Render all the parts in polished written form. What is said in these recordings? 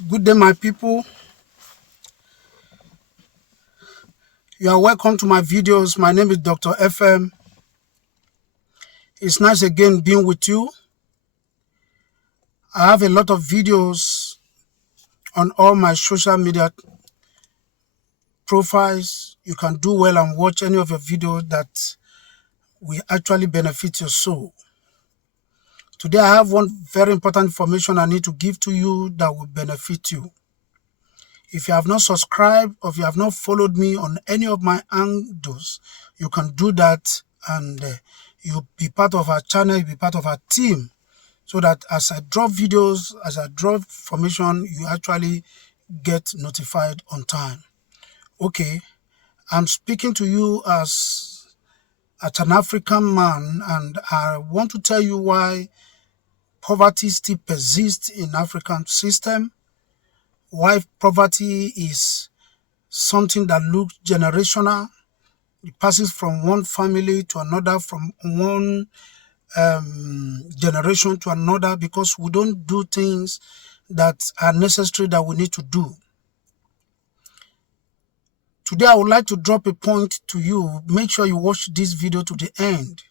Good day, my people. You are welcome to my videos. My name is Dr. FM. It's nice again being with you. I have a lot of videos on all my social media profiles. You can do well and watch any of your videos that will actually benefit your soul. Today, I have one very important information I need to give to you that will benefit you. If you have not subscribed or if you have not followed me on any of my handles, you can do that and you'll be part of our channel, you'll be part of our team, so that as I drop videos, as I drop information, you actually get notified on time. Okay, I'm speaking to you as an African man, and I want to tell you why poverty still persists in African system, why poverty is something that looks generational. It passes from one family to another, from one generation to another, because we don't do things that are necessary that we need to do. Today, I would like to drop a point to you. Make sure you watch this video to the end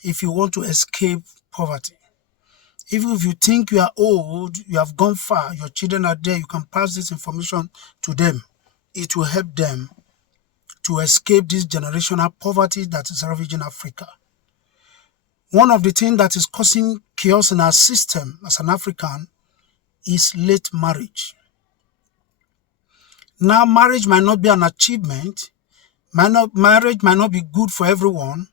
if you want to escape poverty. Even if you think you are old, you have gone far, your children are there, you can pass this information to them. It will help them to escape this generational poverty that is ravaging Africa. One of the things that is causing chaos in our system as an African is late marriage. Now, marriage might not be an achievement, marriage might not be good for everyone,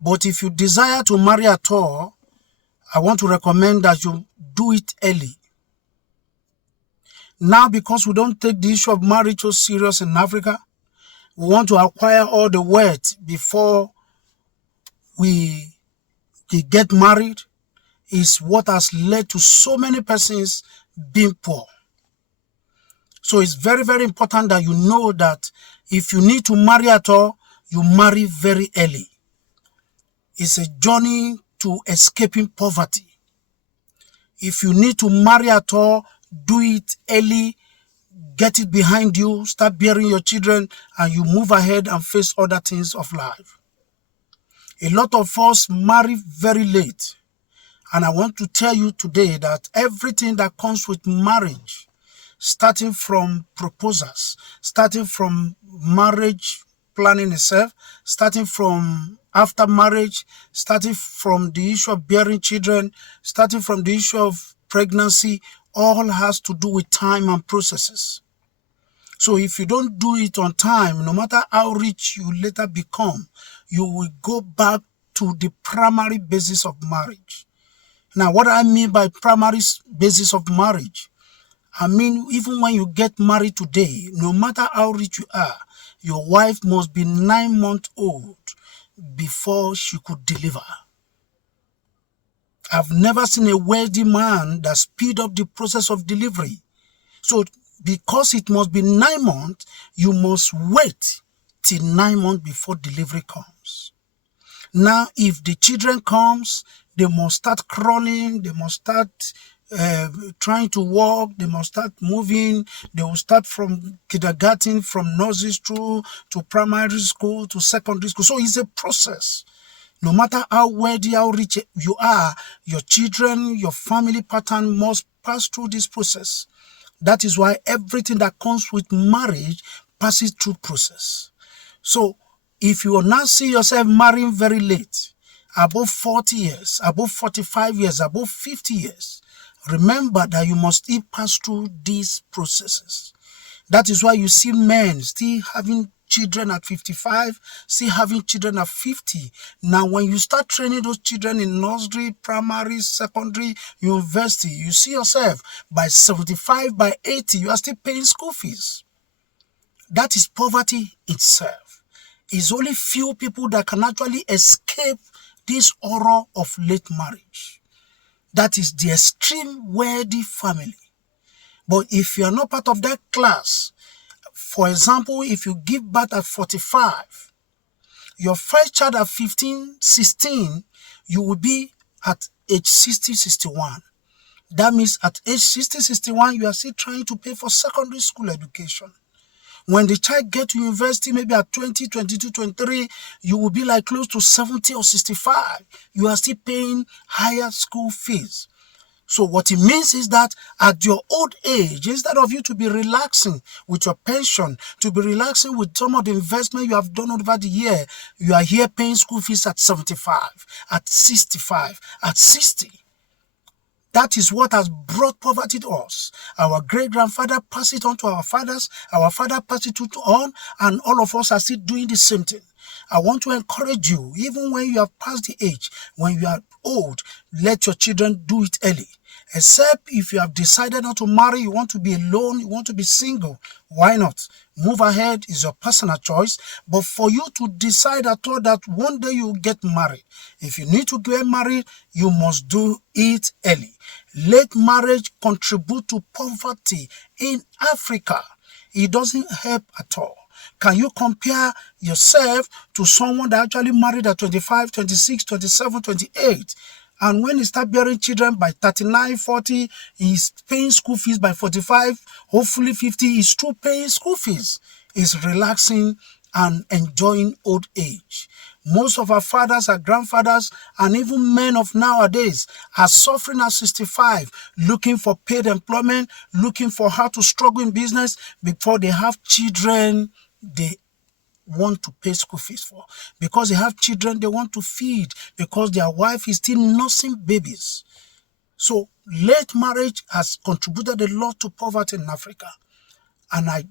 but if you desire to marry at all, I want to recommend that you do it early. Now, because we don't take the issue of marriage so serious in Africa, we want to acquire all the wealth before we get married, is what has led to so many persons being poor. So it's very, very important that you know that if you need to marry at all, you marry very early. It's a journey to escaping poverty. If you need to marry at all, do it early, get it behind you, start bearing your children, and you move ahead and face other things of life. A lot of us marry very late. And I want to tell you today that everything that comes with marriage, starting from proposals, starting from marriage planning itself, starting from after marriage, starting from the issue of bearing children, starting from the issue of pregnancy, all has to do with time and processes. So if you don't do it on time, no matter how rich you later become, you will go back to the primary basis of marriage. Now, what I mean by primary basis of marriage, I mean, even when you get married today, no matter how rich you are, your wife must be 9 months old before she could deliver. I've never seen a wealthy man that speed up the process of delivery. So because it must be 9 months, you must wait till 9 months before delivery comes. Now, if the children comes, they must start crawling, they must start trying to walk, they must start moving, they will start from kindergarten, from nursery school to primary school to secondary school. So it's a process. No matter how wealthy, how rich you are, your children, your family pattern must pass through this process. That is why everything that comes with marriage passes through process. So if you will now see yourself marrying very late, above 40 years, above 45 years, above 50 years, remember that you must still pass through these processes. That is why you see men still having children at 55, still having children at 50. Now, when you start training those children in nursery, primary, secondary, university, you see yourself by 75, by 80, you are still paying school fees. That is poverty itself. It's only few people that can actually escape this horror of late marriage. That is the extreme wealthy family. But if you are not part of that class, for example, if you give birth at 45, your first child at 15, 16, you will be at age 60, 61. That means at age 60, 61, you are still trying to pay for secondary school education. When the child gets to university, maybe at 20, 22, 23, you will be like close to 70 or 65. You are still paying higher school fees. So what it means is that at your old age, instead of you to be relaxing with your pension, to be relaxing with some of the investment you have done over the year, you are here paying school fees at 75, at 65, at 60. That is what has brought poverty to us. Our great-grandfather passed it on to our fathers. Our father passed it on, and all of us are still doing the same thing. I want to encourage you, even when you have passed the age, when you are old, let your children do it early. Except if you have decided not to marry, you want to be alone, you want to be single, why not? Move ahead is your personal choice. But for you to decide at all that one day you will get married, if you need to get married, you must do it early. Late marriage contributes to poverty in Africa. It doesn't help at all. Can you compare yourself to someone that actually married at 25, 26, 27, 28? And when he starts bearing children by 39, 40, he's paying school fees by 45, hopefully 50, he's still paying school fees. He's relaxing and enjoying old age. Most of our fathers, our grandfathers, and even men of nowadays are suffering at 65, looking for paid employment, looking for how to struggle in business before they have children they want to pay school fees for, because they have children they want to feed, because their wife is still nursing babies. So late marriage has contributed a lot to poverty in Africa. And I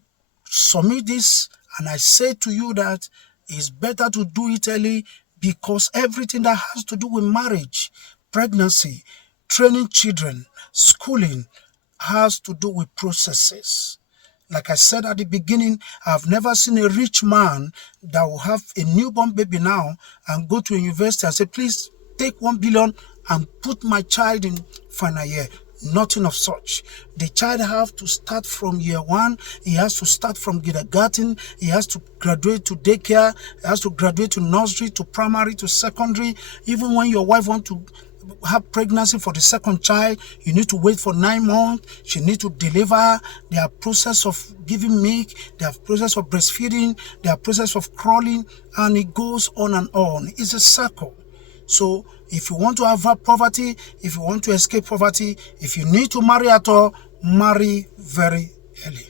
submit this and I say to you that it's better to do it early, because everything that has to do with marriage, pregnancy, training children, schooling has to do with processes. Like I said at the beginning, I've never seen a rich man that will have a newborn baby now and go to a university and say, please take 1 billion and put my child in final year. Nothing of such. The child has to start from year 1. He has to start from kindergarten. He has to graduate to daycare. He has to graduate to nursery, to primary, to secondary. Even when your wife wants to have pregnancy for the second child, you need to wait for 9 months. She needs to deliver. There are process of giving milk. There are process of breastfeeding. There are process of crawling, and it goes on and on. It's a circle. So if you want to avoid poverty, if you want to escape poverty, if you need to marry at all, marry very early.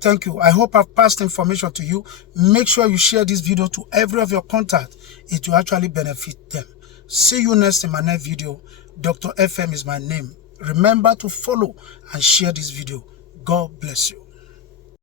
Thank you. I hope I've passed information to you. Make sure you share this video to every of your contacts. It will actually benefit them. See you next in my next video. Dr. FM is my name. Remember to follow and share this video. God bless you.